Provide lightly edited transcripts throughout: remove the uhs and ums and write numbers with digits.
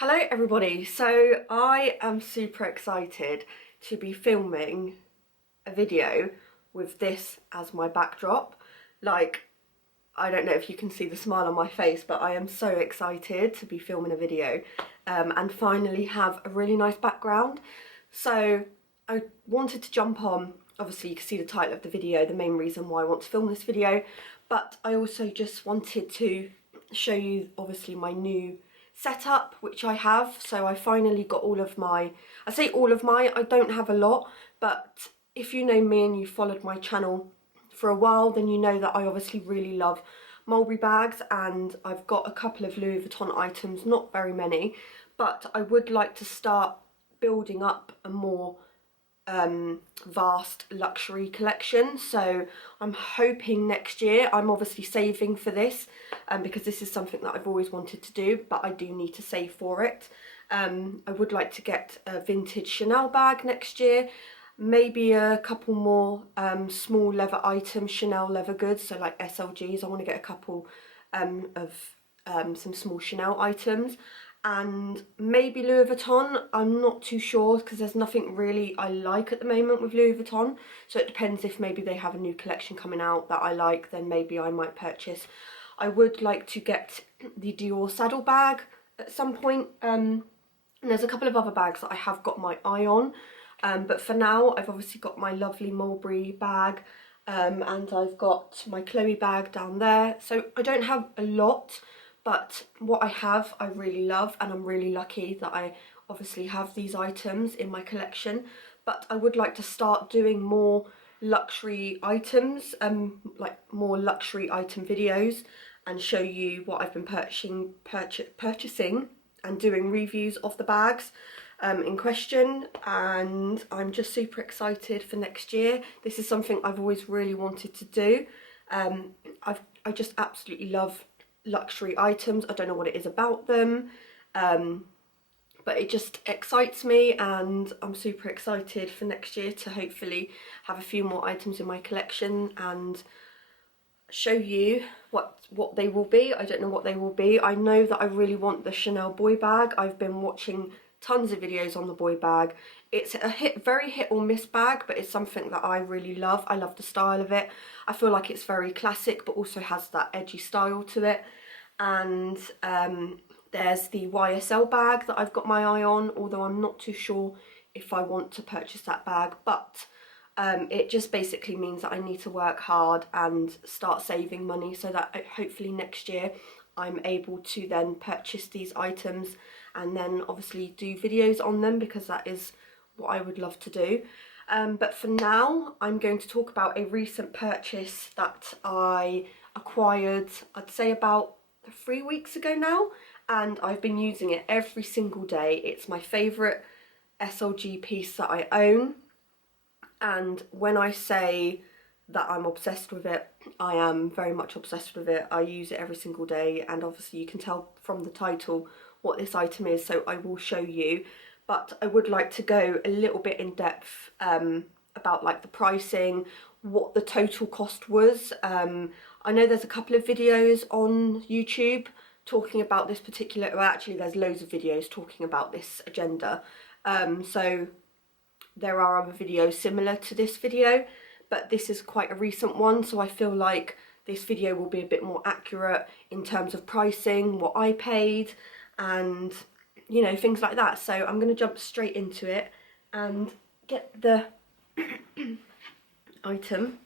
Hello everybody, so I am super excited to be filming a video with this as my backdrop. I don't know if you can see the smile on my face, but I am so excited to be filming a video and finally have a really nice background. So I wanted to jump on, obviously you can see the title of the video, the main reason why I want to film this video, but I also just wanted to show you obviously my new setup which I have. So I finally got all of my, I say all of my, I don't have a lot, but if you know me and you followed my channel for a while, then you know that I obviously really love mulberry bags, and I've got a couple of Louis Vuitton items, not very many, but I would like to start building up a more vast luxury collection. So I'm hoping next year, I'm obviously saving for this because this is something that I've always wanted to do, but I do need to save for it. I would like to get a vintage Chanel bag next year, maybe a couple more small leather items, Chanel leather goods, so like SLGs. I want to get a couple of some small Chanel items, and maybe Louis Vuitton. I'm not too sure because there's nothing really I like at the moment with Louis Vuitton, so it depends. If maybe they have a new collection coming out that I like, then maybe I might purchase. I would like to get the Dior saddle bag at some point, and there's a couple of other bags that I have got my eye on, but for now I've obviously got my lovely mulberry bag, and I've got my Chloe bag down there. So I don't have a lot, but what I have I really love, and I'm really lucky that I obviously have these items in my collection. But I would like to start doing more luxury items, like more luxury item videos, and show you what I've been purchasing and doing reviews of the bags in question. And I'm just super excited for next year. This is something I've always really wanted to do. I just absolutely love luxury items. I don't know what it is about them, but it just excites me, and I'm super excited for next year to hopefully have a few more items in my collection and show you what they will be. I don't know what they will be. I know that I really want the Chanel boy bag. I've been watching tons of videos on the boy bag. It's a very hit or miss bag, but it's something that I really love. I love the style of it. I feel like it's very classic but also has that edgy style to it. And there's the YSL bag that I've got my eye on, although I'm not too sure if I want to purchase that bag. But it just basically means that I need to work hard and start saving money so that hopefully next year I'm able to then purchase these items and then obviously do videos on them, because that is what I would love to do. But for now, I'm going to talk about a recent purchase that I acquired, I'd say about 3 weeks ago now, and I've been using it every single day. It's my favourite SLG piece that I own, and when I say that I'm obsessed with it, I am very much obsessed with it. I use it every single day, and obviously you can tell from the title what this item is, so I will show you. But I would like to go a little bit in depth about like the pricing, what the total cost was. I know there's a couple of videos on YouTube talking about this particular, well actually there's loads of videos talking about this agenda. So there are other videos similar to this video, but this is quite a recent one, so I feel like this video will be a bit more accurate in terms of pricing, what I paid, and you know, things like that. So I'm going to jump straight into it and get the item.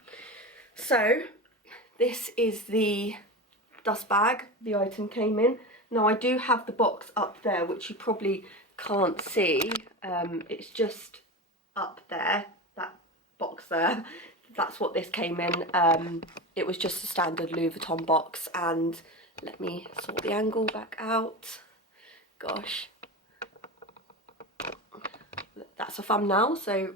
So this is the dust bag the item came in. Now I do have the box up there, which you probably can't see. It's just up there, that box there. That's what this came in. It was just a standard Louis Vuitton box, and let me sort the angle back out. Gosh, that's a thumbnail, so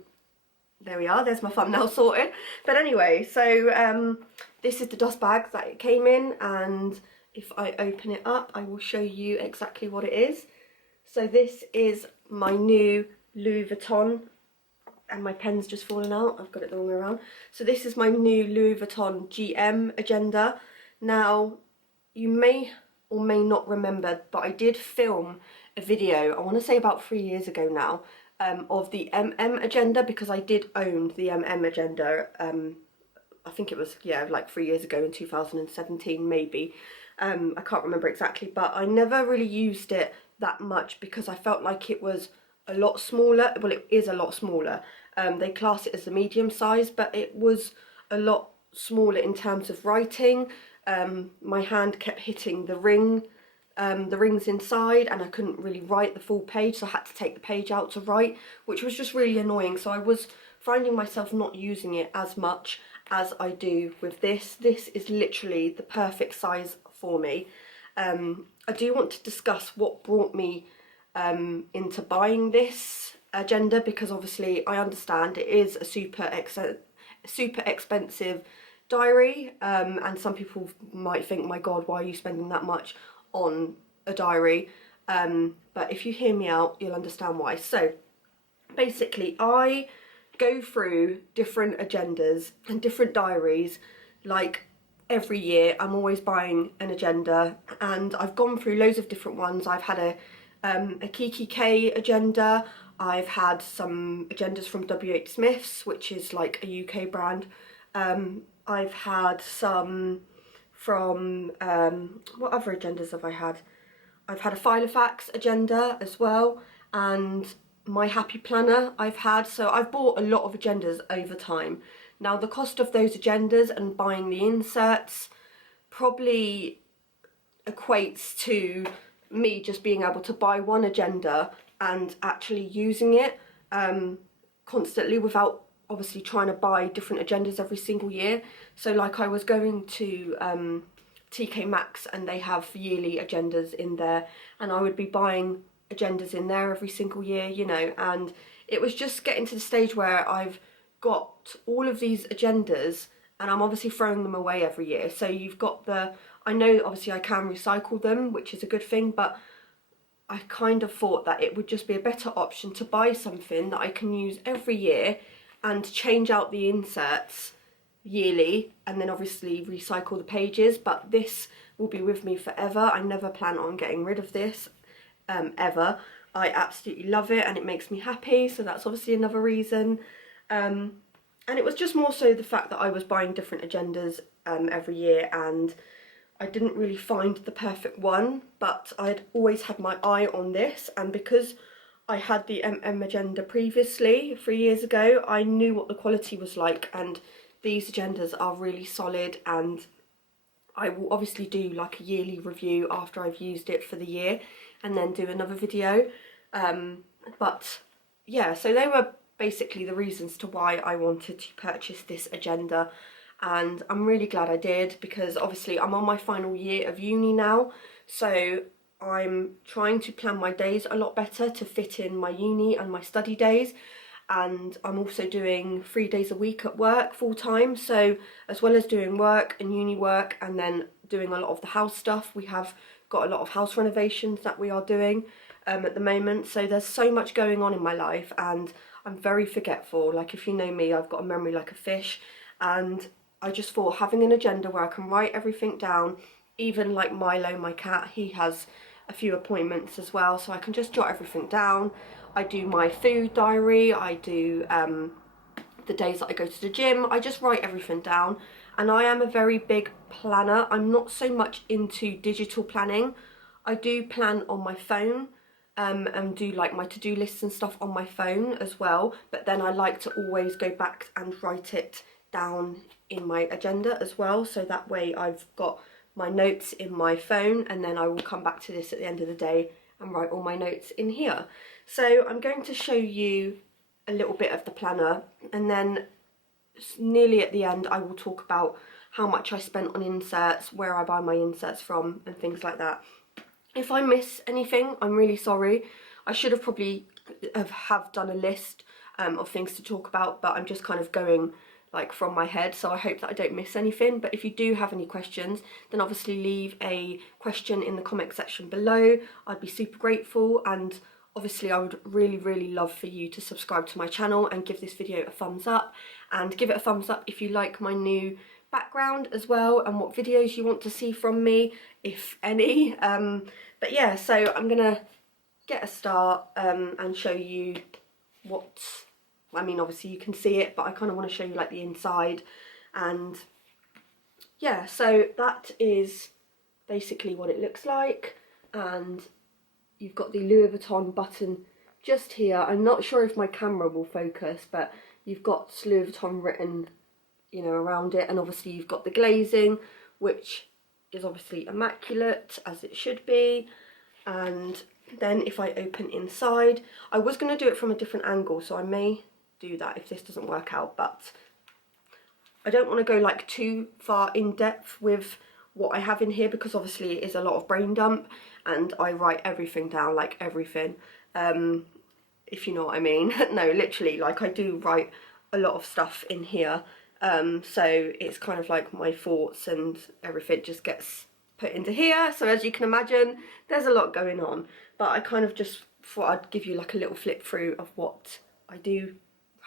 there we are, there's my thumbnail sorted. But anyway, so this is the dust bag that it came in, and if I open it up I will show you exactly what it is. So this is my new Louis Vuitton, and my pen's just fallen out, I've got it the wrong way around. So this is my new Louis Vuitton GM agenda. Now you may or may not remember, but I did film a video, I want to say about 3 years ago now, of the MM agenda, because I did own the MM agenda. I think it was, yeah, like 3 years ago in 2017 maybe. I can't remember exactly, but I never really used it that much because I felt like it was a lot smaller. Well, it is a lot smaller. They class it as a medium size, but it was a lot smaller in terms of writing. My hand kept hitting the rings inside, and I couldn't really write the full page, so I had to take the page out to write, which was just really annoying. So I was finding myself not using it as much as I do with this. This is literally the perfect size for me. I do want to discuss what brought me into buying this agenda, because obviously I understand it is a super expensive diary, and some people might think, my god, why are you spending that much on a diary? But if you hear me out, you'll understand why. So basically, I go through different agendas and different diaries like every year. I'm always buying an agenda, and I've gone through loads of different ones. I've had a Kiki K agenda. I've had some agendas from WH Smith's, which is like a UK brand. I've had some from, what other agendas have I had? I've had a Filofax agenda as well, and my Happy Planner I've had. So I've bought a lot of agendas over time. Now the cost of those agendas and buying the inserts probably equates to me just being able to buy one agenda and actually using it constantly, without obviously trying to buy different agendas every single year. So like, I was going to TK Maxx, and they have yearly agendas in there, and I would be buying agendas in there every single year, you know, and it was just getting to the stage where I've got all of these agendas and I'm obviously throwing them away every year. So you've got I know obviously I can recycle them, which is a good thing, but I kind of thought that it would just be a better option to buy something that I can use every year and change out the inserts yearly, and then obviously recycle the pages. But this will be with me forever. I never plan on getting rid of this ever. I absolutely love it and it makes me happy, so that's obviously another reason. And it was just more so the fact that I was buying different agendas every year, and I didn't really find the perfect one, but I'd always had my eye on this, and because I had the MM agenda previously 3 years ago, I knew what the quality was like, and these agendas are really solid. And I will obviously do like a yearly review after I've used it for the year, and then do another video. But yeah, so they were basically the reasons to why I wanted to purchase this agenda, and I'm really glad I did, because obviously I'm on my final year of uni now, so I'm trying to plan my days a lot better to fit in my uni and my study days. And I'm also doing 3 days a week at work full time, so as well as doing work and uni work and then doing a lot of the house stuff, we have got a lot of house renovations that we are doing at the moment. So there's so much going on in my life, and I'm very forgetful. Like, if you know me, I've got a memory like a fish, and I just thought having an agenda where I can write everything down, even like Milo, my cat, he has a few appointments as well, so I can just jot everything down. I do my food diary, I do the days that I go to the gym, I just write everything down. And I am a very big planner. I'm not so much into digital planning. I do plan on my phone and do like my to-do lists and stuff on my phone as well, but then I like to always go back and write it down in my agenda as well, so that way I've got my notes in my phone, and then I will come back to this at the end of the day and write all my notes in here. So I'm going to show you a little bit of the planner, and then nearly at the end I will talk about how much I spent on inserts, where I buy my inserts from, and things like that. If I miss anything, I'm really sorry. I should have probably have done a list of things to talk about, but I'm just kind of going like from my head, so I hope that I don't miss anything. But if you do have any questions, then obviously leave a question in the comment section below. I'd be super grateful, and obviously I would really love for you to subscribe to my channel and give this video a thumbs up, and give it a thumbs up if you like my new background as well, and what videos you want to see from me, if any. But yeah, so I'm gonna get a start and show you what, I mean, obviously you can see it, but I kind of want to show you like the inside. And yeah, so that is basically what it looks like. And you've got the Louis Vuitton button just here. I'm not sure if my camera will focus, but you've got Louis Vuitton written, you know, around it. And obviously you've got the glazing, which is obviously immaculate, as it should be. And then if I open inside, I was going to do it from a different angle, so I may do that if this doesn't work out, but I don't want to go like too far in depth with what I have in here, because obviously it is a lot of brain dump and I write everything down, like everything, if you know what I mean. No, literally, like I do write a lot of stuff in here, so it's kind of like my thoughts and everything just gets put into here. So as you can imagine, there's a lot going on, but I kind of just thought I'd give you like a little flip through of what I do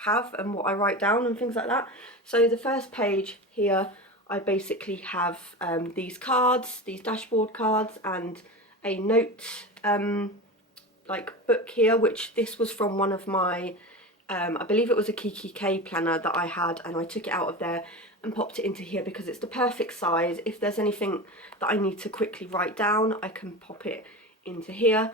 have and what I write down and things like that. So the first page here, I basically have these cards, these dashboard cards, and a note like book here, which this was from one of my I believe it was a Kiki K planner that I had, and I took it out of there and popped it into here because it's the perfect size. If there's anything that I need to quickly write down, I can pop it into here.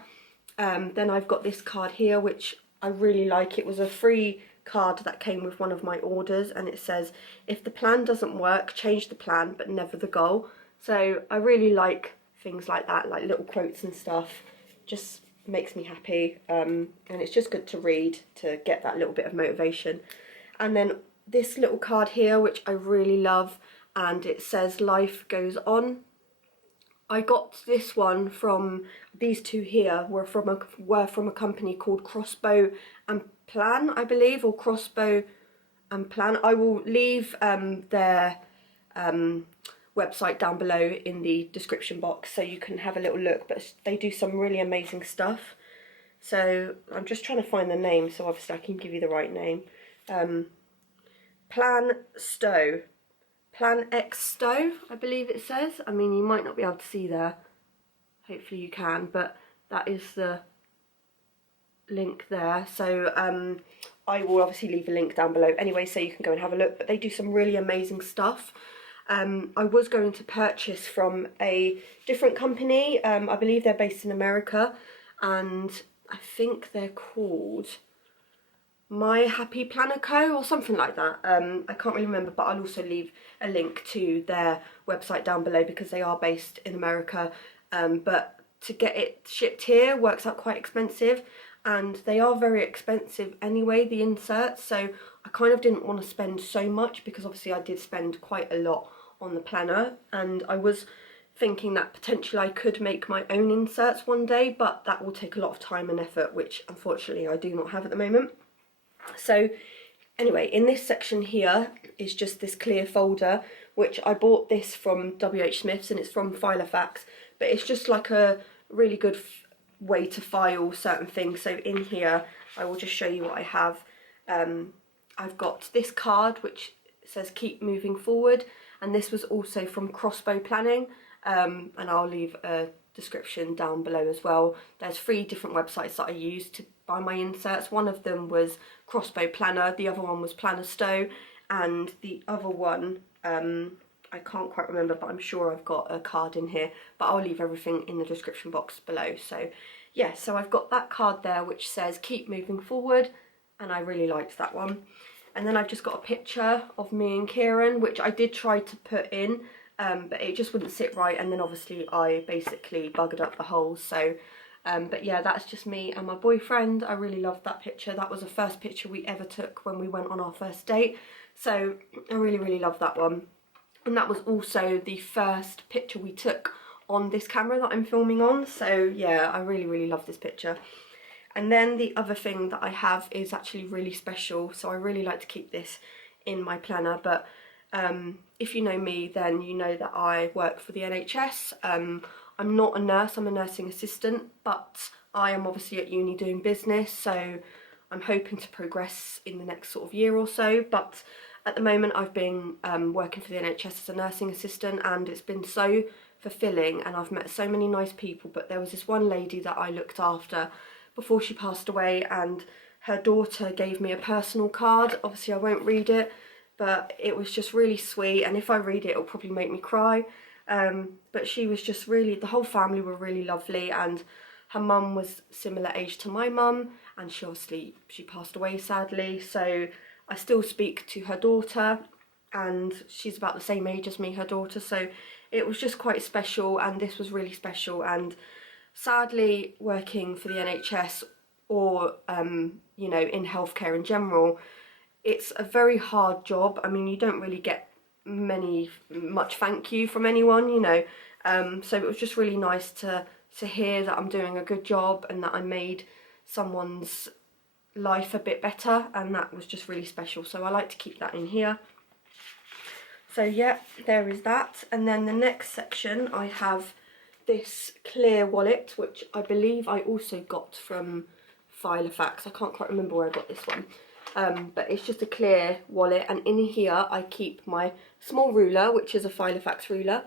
Then I've got this card here, which I really like. It was a free card that came with one of my orders, and it says, if the plan doesn't work, change the plan but never the goal. So I really like things like that, like little quotes and stuff. Just makes me happy, and it's just good to read to get that little bit of motivation. And then this little card here, which I really love, and it says life goes on. I got this one from, these two here were from a company called Crossbow and Plan, I believe, or Crossbow and Plan. I will leave their website down below in the description box so you can have a little look, but they do some really amazing stuff. So I'm just trying to find the name, so obviously I can give you the right name. Plan Stowe. Plan X Stowe, I believe it says. I mean, you might not be able to see there. Hopefully you can, but that is the link there. So I will obviously leave a link down below anyway, so you can go and have a look. But they do some really amazing stuff. I was going to purchase from a different company. I believe they're based in America, and I think they're called My Happy Planner Co. or something like that. I can't really remember, but I'll also leave a link to their website down below because they are based in America. But to get it shipped here works out quite expensive, and they are very expensive anyway, the inserts. So I kind of didn't want to spend so much because obviously I did spend quite a lot on the planner, and I was thinking that potentially I could make my own inserts one day, but that will take a lot of time and effort, which unfortunately I do not have at the moment. So anyway, in this section here is just this clear folder, which I bought this from WH Smith's, and it's from Filofax, but it's just like a really good way to file certain things. So in here I will just show you what I have. I've got this card which says keep moving forward, and this was also from Crossbow Planning, and I'll leave a description down below as well. There's 3 different websites that I used to buy my inserts. One of them was Crossbow Planner, the other one was Planner Stowe, and the other one I can't quite remember, but I'm sure I've got a card in here, but I'll leave everything in the description box below. So yeah, so I've got that card there which says keep moving forward, and I really liked that one. And then I've just got a picture of me and Kieran, which I did try to put in, but it just wouldn't sit right, and then obviously I basically buggered up the holes. So but yeah, that's just me and my boyfriend. I really loved that picture. That was the first picture we ever took when we went on our first date, so I really loved that one. And that was also the first picture we took on this camera that I'm filming on, so yeah, I really love this picture. And then the other thing that I have is actually really special, so I really like to keep this in my planner. But if you know me, then you know that I work for the NHS. I'm not a nurse, I'm a nursing assistant, but I am obviously at uni doing business, so I'm hoping to progress in the next sort of year or so. But At the moment I've been working for the NHS as a nursing assistant, and it's been so fulfilling, and I've met so many nice people. But there was this one lady that I looked after before she passed away, and her daughter gave me a personal card. Obviously I won't read it, but it was just really sweet, and if I read it it'll probably make me cry. But she was just really, the whole family were really lovely, and her mum was similar age to my mum, and she passed away sadly, so I still speak to her daughter, and she's about the same age as me, her daughter, so it was just quite special, and this was really special. And sadly, working for the NHS or you know, in healthcare in general, it's a very hard job. I mean, you don't really get much thank you from anyone, you know, so it was just really nice to hear that I'm doing a good job and that I made someone's life a bit better, and that was just really special, so I like to keep that in here. So yeah, there is that. And then the next section, I have this clear wallet, which I believe I also got from Filofax. I can't quite remember where I got this one, but it's just a clear wallet, and in here I keep my small ruler, which is a Filofax ruler,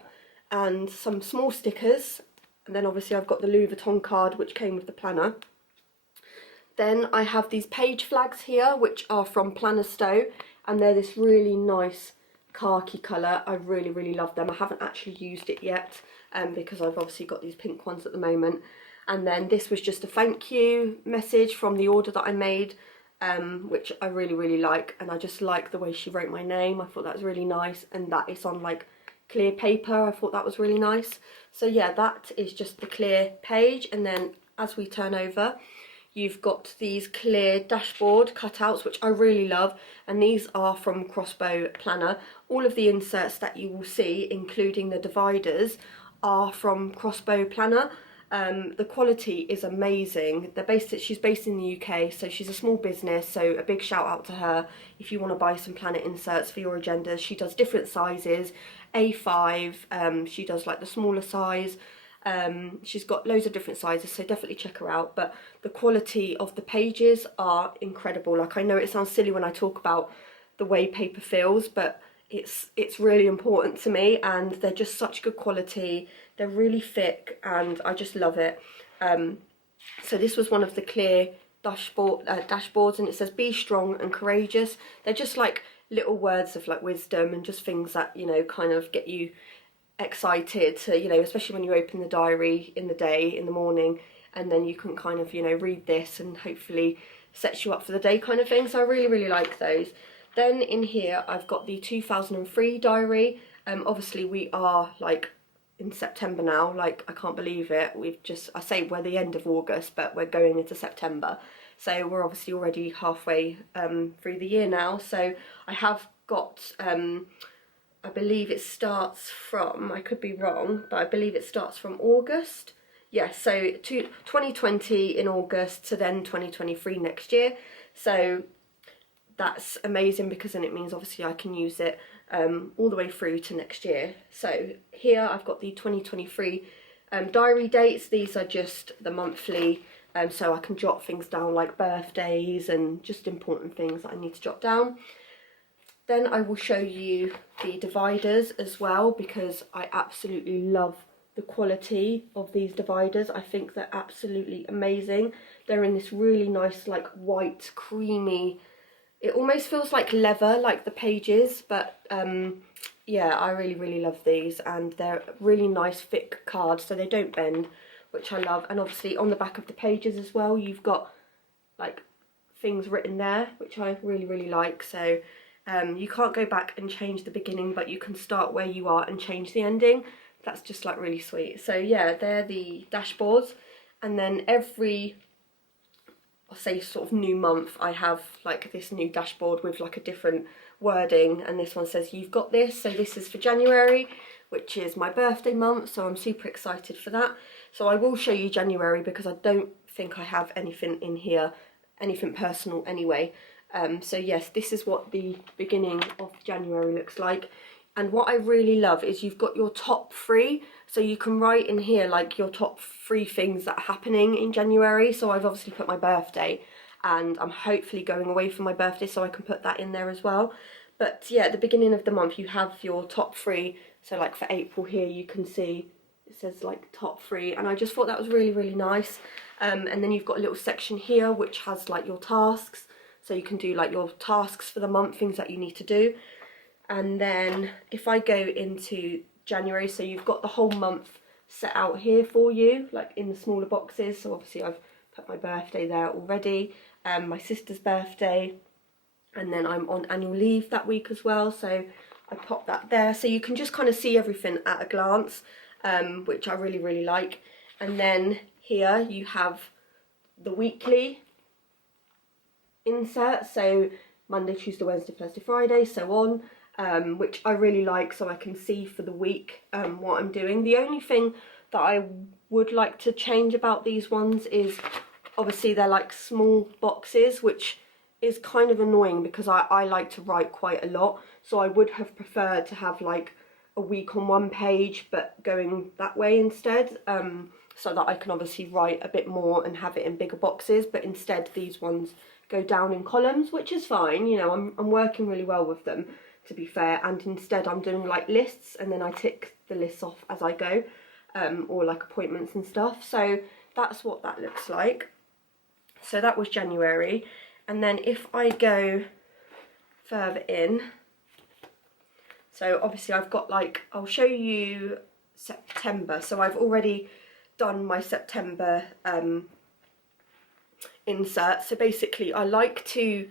and some small stickers, and then obviously I've got the Louis Vuitton card which came with the planner. Then I have these page flags here, which are from Planner Stowe, and they're this really nice khaki colour. I really love them. I haven't actually used it yet, because I've obviously got these pink ones at the moment. And then this was just a thank you message from the order that I made, which I really like, and I just like the way she wrote my name. I thought that was really nice, and that it's on like clear paper. I thought that was really nice. So yeah, that is just the clear page, and then as we turn over, you've got these clear dashboard cutouts, which I really love, and these are from Crossbow Planner. All of the inserts that you will see, including the dividers, are from Crossbow Planner. The quality is amazing. She's based in the UK, so she's a small business, so a big shout out to her if you want to buy some planner inserts for your agendas. She does different sizes, A5, she does like the smaller size. She's got loads of different sizes, so definitely check her out. But the quality of the pages are incredible. Like, I know it sounds silly when I talk about the way paper feels, but it's really important to me, and they're just such good quality. They're really thick, and I just love it. So this was one of the clear dashboards, and it says be strong and courageous. They're just like little words of like wisdom and just things that, you know, kind of get you excited to, you know, especially when you open the diary in the day, in the morning, and then you can kind of, you know, read this and hopefully sets you up for the day kind of thing. So I really like those. Then in here I've got the 2003 diary. Obviously we are like in September now, like I can't believe it. I say we're the end of August, but we're going into September. So we're obviously already halfway through the year now. So I have got, I believe it starts from, I could be wrong, but I believe it starts from August. Yes, so 2020 in August to then 2023 next year. So that's amazing, because then it means obviously I can use it all the way through to next year. So here I've got the 2023 diary dates. These are just the monthly, so I can jot things down like birthdays and just important things that I need to jot down. Then I will show you the dividers as well, because I absolutely love the quality of these dividers. I think they're absolutely amazing. They're in this really nice like white creamy, it almost feels like leather, like the pages, but yeah, I really love these, and they're really nice thick cards, so they don't bend, which I love. And obviously on the back of the pages as well, you've got like things written there, which I really like. So you can't go back and change the beginning, but you can start where you are and change the ending. That's just like really sweet. So yeah, they're the dashboards, and then every, I'll say sort of new month, I have like this new dashboard with like a different wording, and this one says you've got this. So this is for January, which is my birthday month, so I'm super excited for that. So I will show you January, because I don't think I have anything in here, anything personal anyway. So yes, this is what the beginning of January looks like. And what I really love is you've got your top 3, so you can write in here like your top 3 things that are happening in January. So I've obviously put my birthday, and I'm hopefully going away for my birthday, so I can put that in there as well. But yeah, at the beginning of the month you have your top 3. So like for April here you can see it says like top 3, and I just thought that was really, really nice. And then you've got a little section here which has like your tasks, so you can do like your tasks for the month, things that you need to do. And then if I go into January, so you've got the whole month set out here for you, like in the smaller boxes. So obviously I've put my birthday there already, my sister's birthday, and then I'm on annual leave that week as well, so I pop that there. So you can just kind of see everything at a glance, which I really, really like. And then here you have the weekly insert, so Monday, Tuesday, Wednesday, Thursday, Friday, so on, which I really like, so I can see for the week what I'm doing. The only thing that I would like to change about these ones is obviously they're like small boxes, which is kind of annoying because I like to write quite a lot, so I would have preferred to have like a week on one page but going that way instead, so that I can obviously write a bit more and have it in bigger boxes. But instead these ones go down in columns, which is fine, you know, I'm working really well with them, to be fair. And instead I'm doing like lists, and then I tick the lists off as I go, or like appointments and stuff. So that's what that looks like. So that was January. And then if I go further in, so obviously I've got like, I'll show you September. So I've already done my September insert. So basically I like to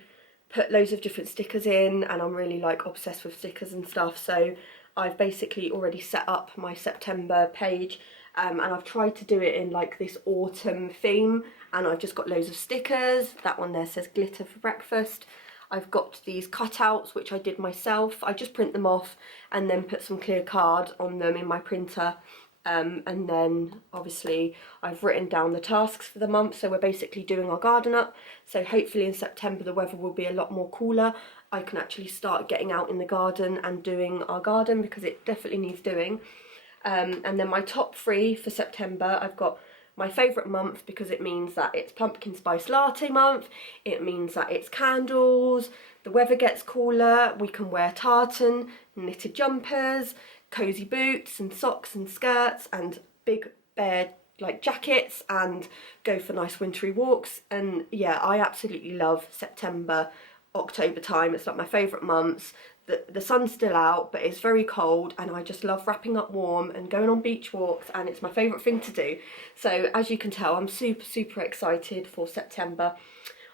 put loads of different stickers in, and I'm really like obsessed with stickers and stuff. So I've basically already set up my September page, and I've tried to do it in like this autumn theme, and I've just got loads of stickers. That one there says glitter for breakfast. I've got these cutouts which I did myself. I just print them off and then put some clear card on them in my printer. And then obviously I've written down the tasks for the month, so we're basically doing our garden up. So hopefully in September the weather will be a lot more cooler. I can actually start getting out in the garden and doing our garden, because it definitely needs doing. And then my top 3 for September, I've got my favourite month, because it means that it's pumpkin spice latte month, it means that it's candles, the weather gets cooler, we can wear tartan, knitted jumpers, cosy boots and socks and skirts and big bear like jackets, and go for nice wintry walks. And yeah, I absolutely love September, October time. It's like my favourite months. The sun's still out, but it's very cold, and I just love wrapping up warm and going on beach walks, and it's my favourite thing to do. So as you can tell, I'm super, super excited for September.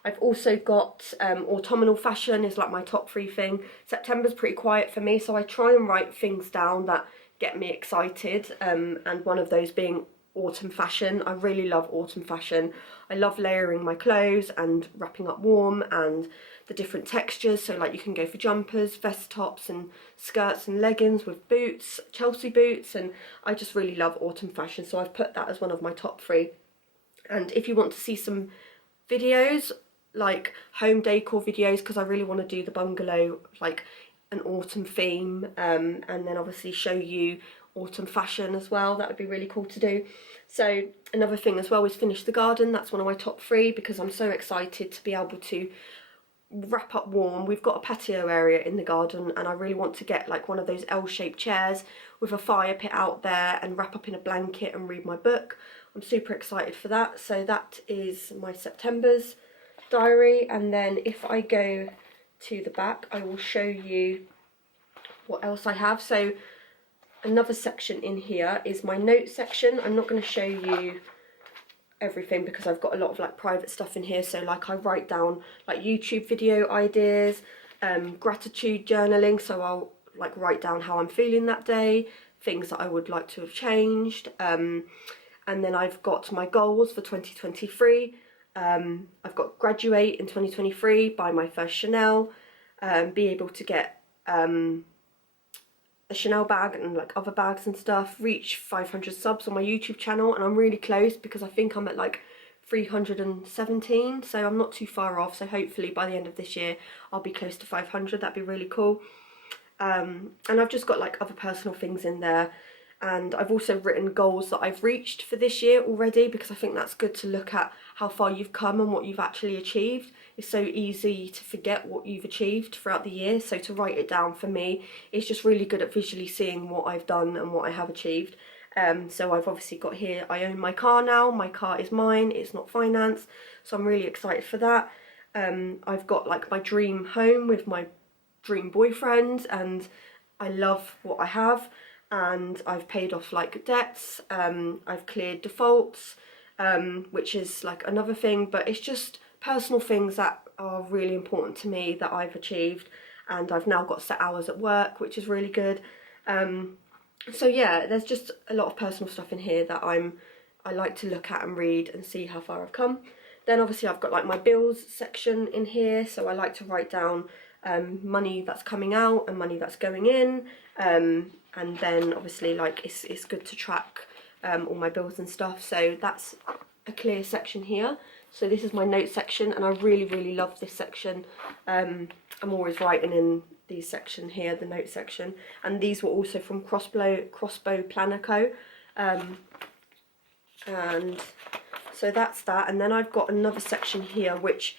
I've also got autumnal fashion is like my top 3 thing. September's pretty quiet for me, so I try and write things down that get me excited, and one of those being autumn fashion. I really love autumn fashion. I love layering my clothes and wrapping up warm, and the different textures. So like you can go for jumpers, vest tops and skirts and leggings with boots, Chelsea boots, and I just really love autumn fashion, so I've put that as one of my top 3. And if you want to see some videos, like home decor videos, because I really want to do the bungalow like an autumn theme, and then obviously show you autumn fashion as well, that would be really cool to do. So another thing as well is finish the garden. That's one of my top 3, because I'm so excited to be able to wrap up warm. We've got a patio area in the garden, and I really want to get like one of those L-shaped chairs with a fire pit out there and wrap up in a blanket and read my book. I'm super excited for that. So that is my September's diary. And then if I go to the back, I will show you what else I have. So another section in here is my notes section. I'm not going to show you everything because I've got a lot of like private stuff in here. So like I write down like YouTube video ideas, gratitude journaling, so I'll like write down how I'm feeling that day, things that I would like to have changed, and then I've got my goals for 2023. I've got graduate in 2023, buy my first Chanel, be able to get a Chanel bag and like other bags and stuff, reach 500 subs on my YouTube channel, and I'm really close because I think I'm at like 317, so I'm not too far off. So hopefully by the end of this year I'll be close to 500. That'd be really cool. And I've just got like other personal things in there, and I've also written goals that I've reached for this year already, because I think that's good to look at how far you've come and what you've actually achieved. It's so easy to forget what you've achieved throughout the year, so to write it down for me is just really good at visually seeing what I've done and what I have achieved. So I've obviously got here, I own my car now, my car is mine, it's not financed, so I'm really excited for that. I've got like my dream home with my dream boyfriend, and I love what I have, and I've paid off like debts, I've cleared defaults, which is like another thing, but it's just personal things that are really important to me that I've achieved, and I've now got set hours at work, which is really good. So yeah, there's just a lot of personal stuff in here that I like to look at and read and see how far I've come. Then obviously I've got like my bills section in here, so I like to write down money that's coming out and money that's going in, and then obviously like it's good to track all my bills and stuff, so that's a clear section here. So this is my note section, and I really love this section. I'm always writing in these section here, the note section, and these were also from Crossbow Planner Co. And so that's that. And then I've got another section here which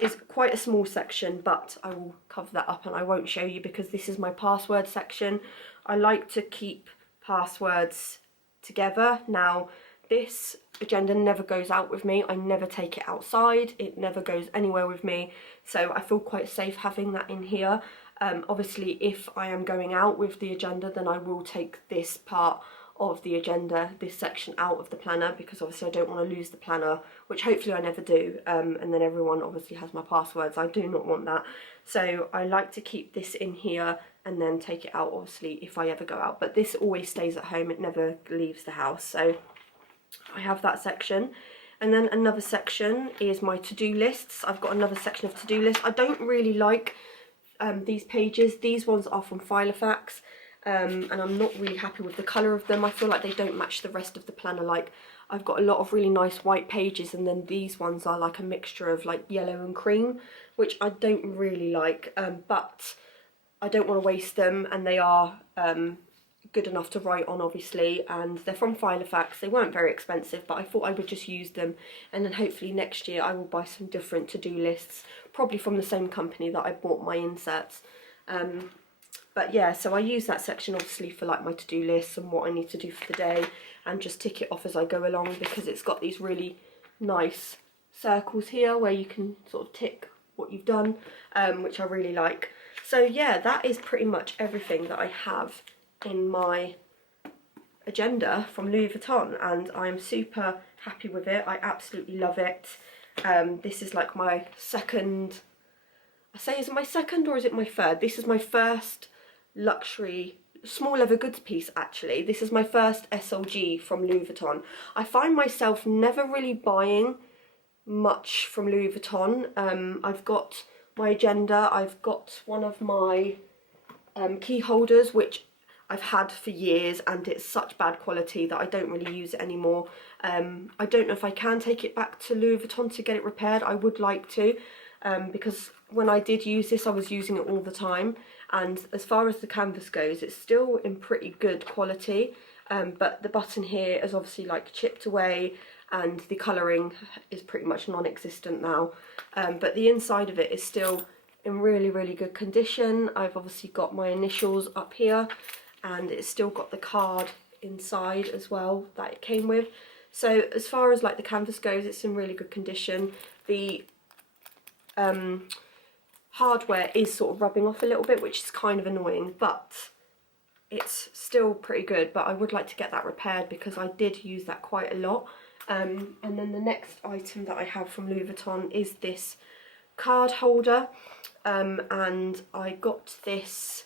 is quite a small section, but I will cover that up and I won't show you because this is my password section. I like to keep passwords together. Now this agenda never goes out with me, I never take it outside, it never goes anywhere with me, so I feel quite safe having that in here. Obviously if I am going out with the agenda, then I will take this part of the agenda, this section, out of the planner, because obviously I don't want to lose the planner, which hopefully I never do, and then everyone obviously has my passwords. I do not want that, so I like to keep this in here and then take it out obviously if I ever go out, but this always stays at home, it never leaves the house. So I have that section. And then another section is my to-do lists. I've got another section of to-do lists. I don't really like these pages. These ones are from Filofax, and I'm not really happy with the colour of them. I feel like they don't match the rest of the planner. Like, I've got a lot of really nice white pages, and then these ones are like a mixture of like yellow and cream, which I don't really like, but I don't want to waste them, and they are good enough to write on obviously, and they're from Filofax. They weren't very expensive, but I thought I would just use them, and then hopefully next year I will buy some different to-do lists, probably from the same company that I bought my inserts. But yeah, so I use that section obviously for like my to-do lists and what I need to do for the day, and just tick it off as I go along, because it's got these really nice circles here where you can sort of tick what you've done, which I really like. So yeah, that is pretty much everything that I have in my agenda from Louis Vuitton, and I'm super happy with it. I absolutely love it. This is like my second, I say, is it my second or is it my third? This is my first luxury small leather goods piece actually. This is my first SLG from Louis Vuitton. I find myself never really buying much from Louis Vuitton. I've got my agenda, I've got one of my key holders which I've had for years, and it's such bad quality that I don't really use it anymore. I don't know if I can take it back to Louis Vuitton to get it repaired. I would like to, because when I did use this I was using it all the time, and as far as the canvas goes it's still in pretty good quality, but the button here is obviously like chipped away and the colouring is pretty much non-existent now, but the inside of it is still in really good condition. I've obviously got my initials up here, and it's still got the card inside as well that it came with. So as far as like the canvas goes, it's in really good condition. The hardware is sort of rubbing off a little bit, which is kind of annoying, but it's still pretty good. But I would like to get that repaired because I did use that quite a lot. And then the next item that I have from Louis Vuitton is this card holder, and I got this,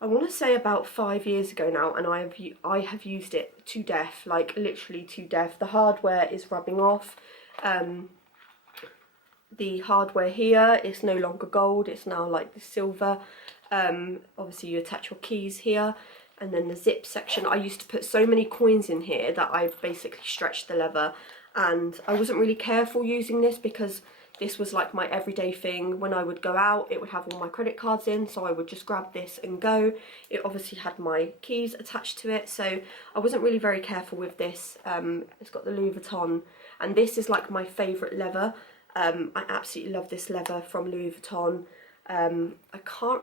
I want to say about 5 years ago now, and I have used it to death, like literally to death. The hardware is rubbing off. The hardware here is no longer gold, it's now like the silver. Obviously you attach your keys here, and then the zip section. I used to put so many coins in here that I've basically stretched the leather, and I wasn't really careful using this because this was like my everyday thing. When I would go out, it would have all my credit cards in, so I would just grab this and go. It obviously had my keys attached to it, so I wasn't really very careful with this. It's got the Louis Vuitton, and this is like my favourite leather. I absolutely love this leather from Louis Vuitton. I can't